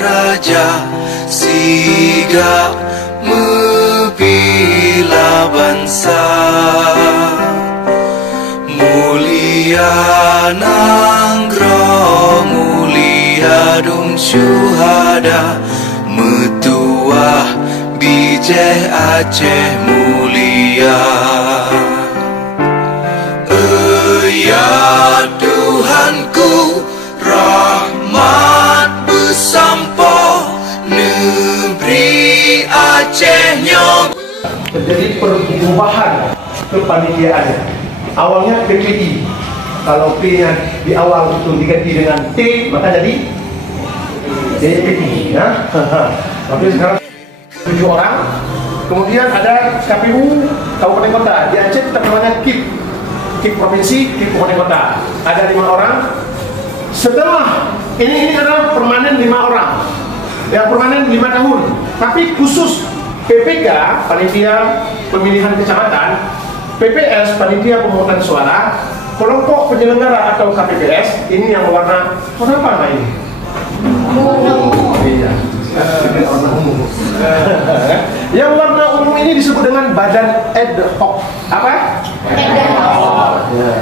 raja siga membela bangsa. Mulia nanggro mulia dum syuhada, metuah bijeh Aceh mulia. Ya Tuhanku, rahmat bersampo negeri Aceh nyong. Terjadi perubahan kepanitiaannya. Awalnya PPI, kalau P-nya di awal itu diganti dengan T, maka jadi DPI, ya. Tapi sekarang 7 orang. Kemudian ada KPU Kabupaten Kota di Aceh, kita namanya KIP provinsi, KIP Kabupaten Kota. Ada 5 orang. Setelah ini adalah permanen 5 orang, ya, permanen 5 tahun. Tapi khusus PPK, panitia pemilihan kecamatan, PPS, panitia pemungutan suara, kelompok penyelenggara atau KPPS, ini yang warna apa ini? Iya. Yang warna ungu ini disebut dengan badan ad hoc. Apa? Ya,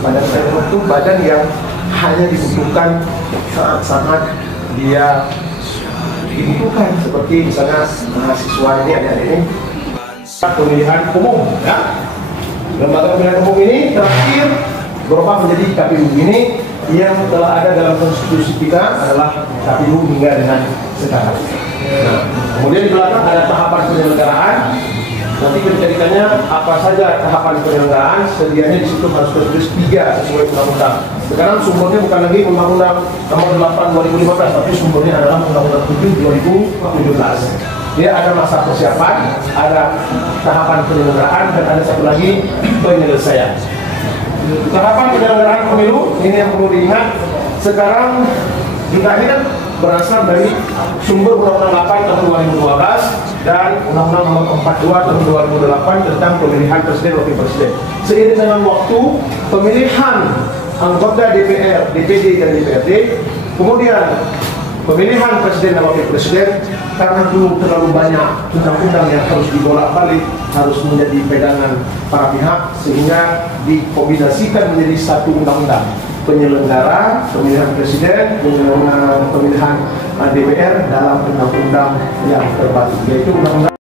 badan ad hoc itu badan yang hanya dibutuhkan saat-saat dia dibutuhkan, seperti misalnya mahasiswa ini, adik-adik ini, pemilihan umum, ya. Lembaga pemilihan umum ini terakhir berubah menjadi KPU. Ini yang telah ada dalam konstitusi kita adalah KPU hingga dengan sekarang. Nah, kemudian di belakang ada tahapan penyelenggaraan. Nanti ketika apa saja tahapan penyelenggaraan, sedianya di situ harus tertulis 3 sesuai undang-undang. Sekarang sumbernya bukan lagi Undang-Undang Nomor 8 2015, tapi sumbernya adalah Undang-Undang 7 2017. Dia ada masa persiapan, ada tahapan penyelenggaraan, dan ada satu lagi penyelesaian. Tahapan penyelenggaraan pemilu ini yang perlu diingat. Sekarang juga ini kan berasal dari sumber Undang-Undang 8 tahun 2012 dan Undang-Undang Nomor 42 tahun 2008 tentang pemilihan presiden wakil presiden. Seiring dengan waktu, pemilihan anggota DPR, DPD dan DPRD, kemudian pemilihan presiden dan wakil presiden, karena dulu terlalu banyak undang-undang yang harus dibolak-balik, harus menjadi pegangan para pihak, sehingga dikombinasikan menjadi satu undang-undang. Penyelenggara pemilihan presiden, pemilihan DPR dalam undang-undang yang terbaru, yaitu undang-undang